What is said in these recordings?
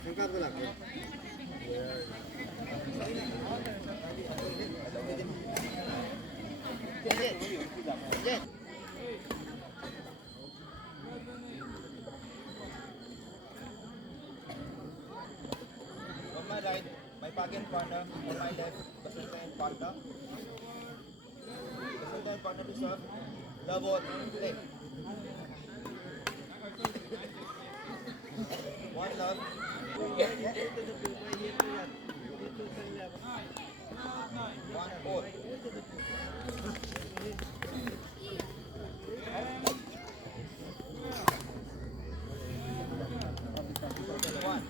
On my right, my parking partner. On my left, Basanta and partner. Basanta and partner to serve. Love all. Play. One love. One four. One.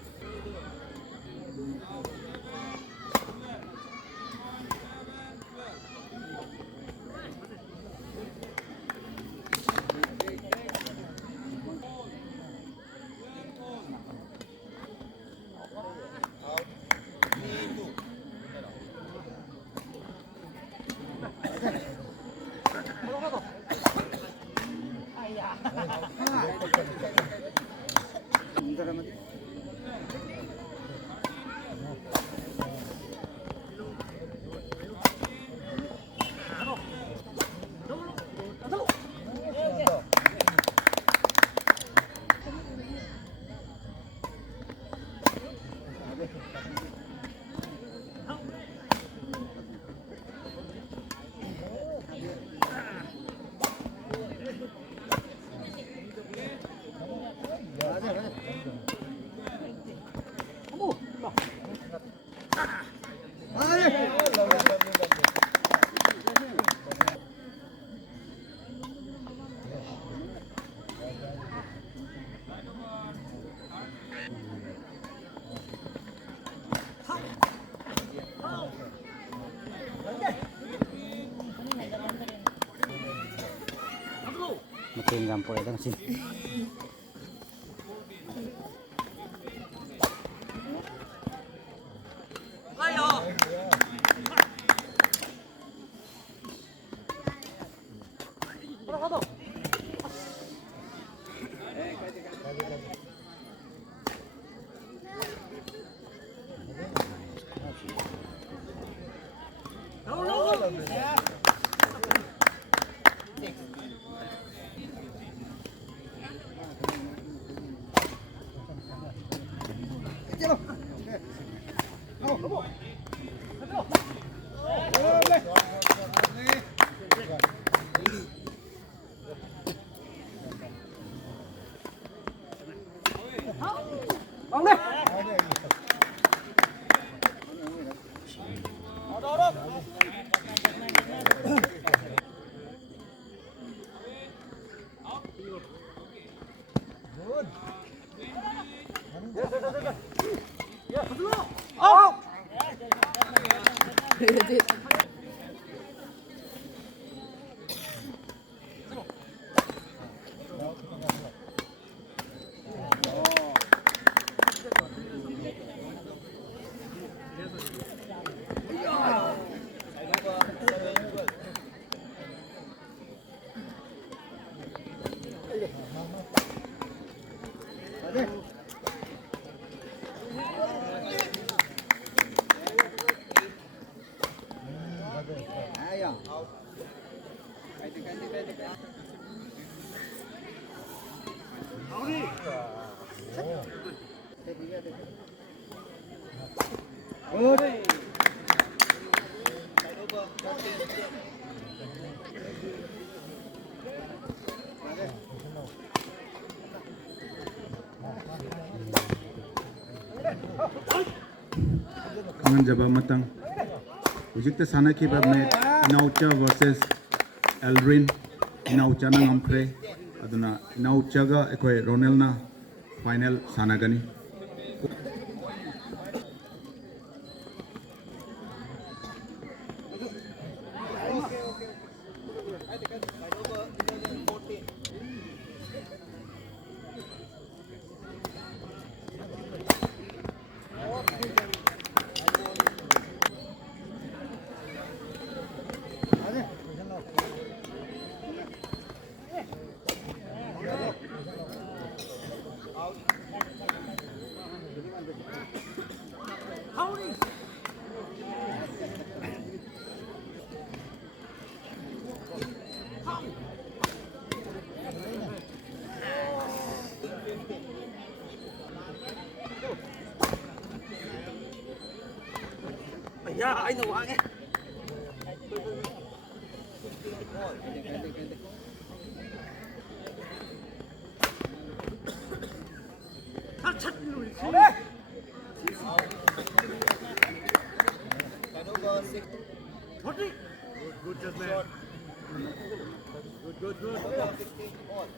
Out. 3-2. Matinggan po ito kasi. 강한 잡아 맞당. Ujikta sana ki bab me Inaucha versus Aldrin. Inaucha na ngamkre. Aduna Inaucha ga ekoi Ronel na final sana gani. Yeah, I know. Turnover 6. Good, man. Short. Good. Turnover 16. All.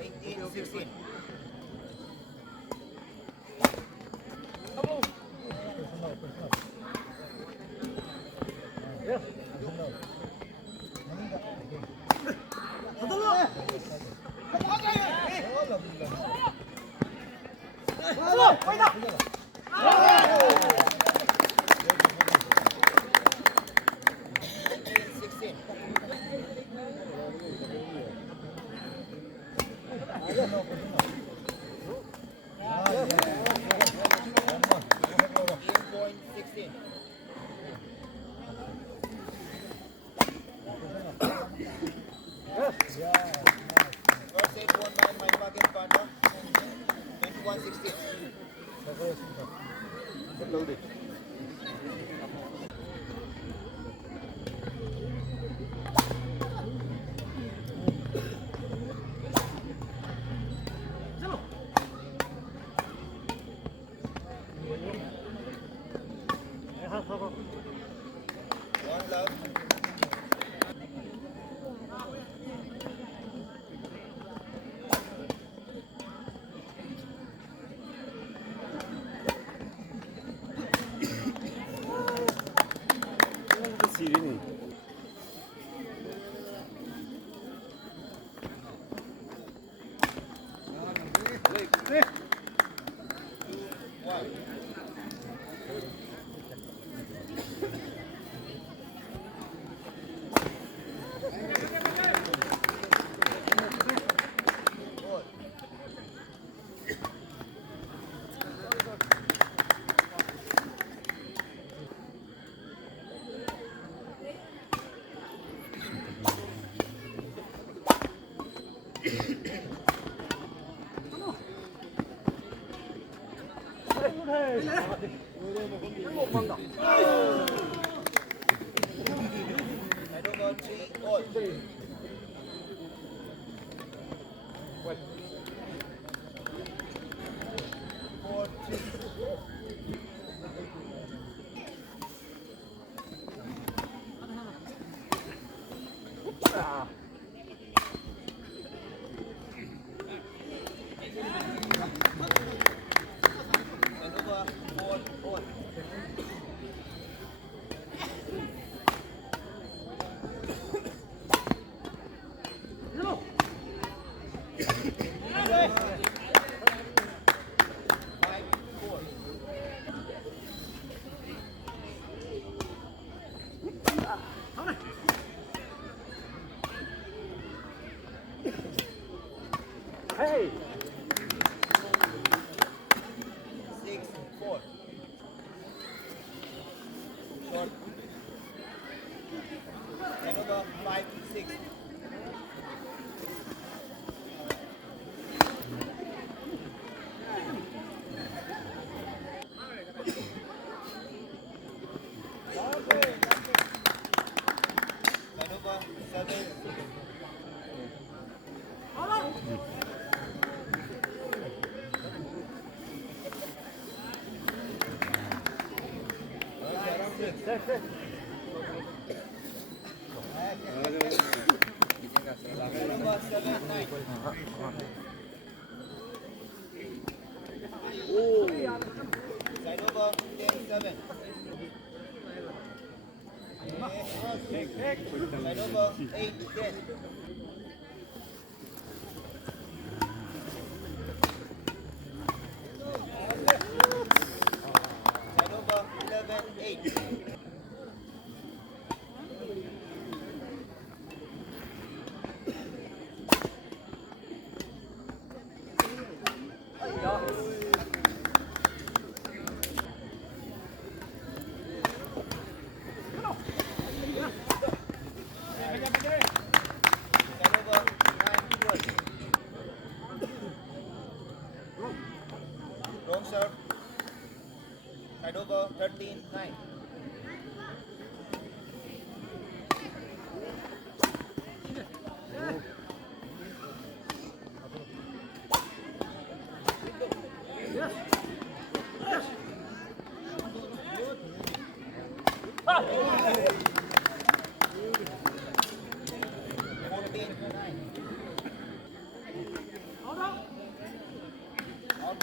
Eighteen, 16. Sixteen. Point 16. First set won by my Pagan partner. 21-16. One love. 지리네. One. Four. Turnover 3. All. Four, 3. Turnover 4. All. Five, 4. Hey. 6, 4. Short. Turnover 5, 6. Turnover 7, 6. Turnover 7, 9. Side over 10, 7. Side over 8, 10. Side over 11, 8. Turnover 13-9.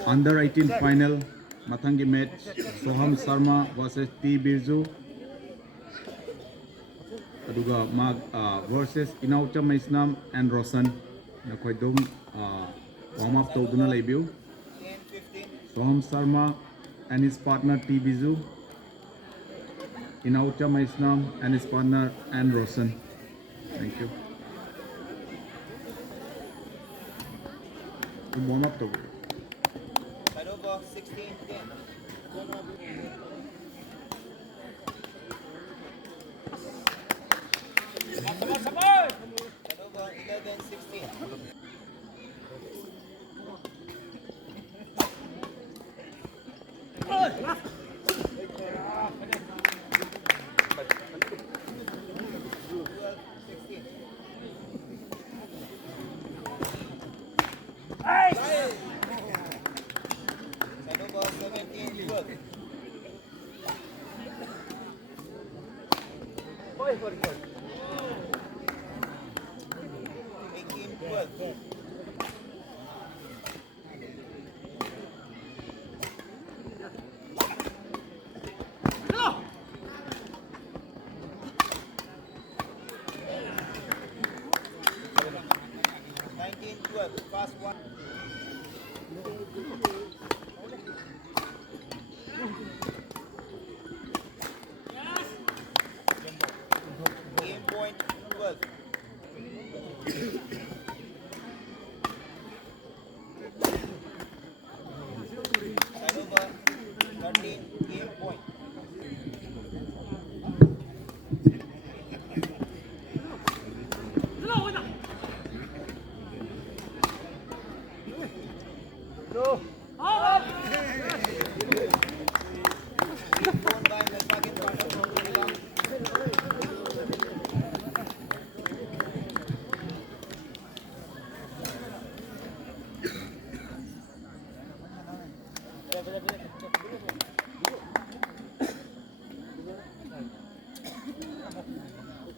Under 18 final Mathangi match Soham Sharma versus T Birju aduga mag versus Inaucha Maisnam and Roshan nakhoi dum warm up tawduna leibiu 10-15. Soham Sharma and his partner T Birju Inaucha Maisnam and his partner and Roshan. Thank you. Warm up tawdu. Turnover 16-10. Turnover 11-16. Turnover 17-12. Making 12. Fast one. Game point 12. Turnover 13. Game point. No.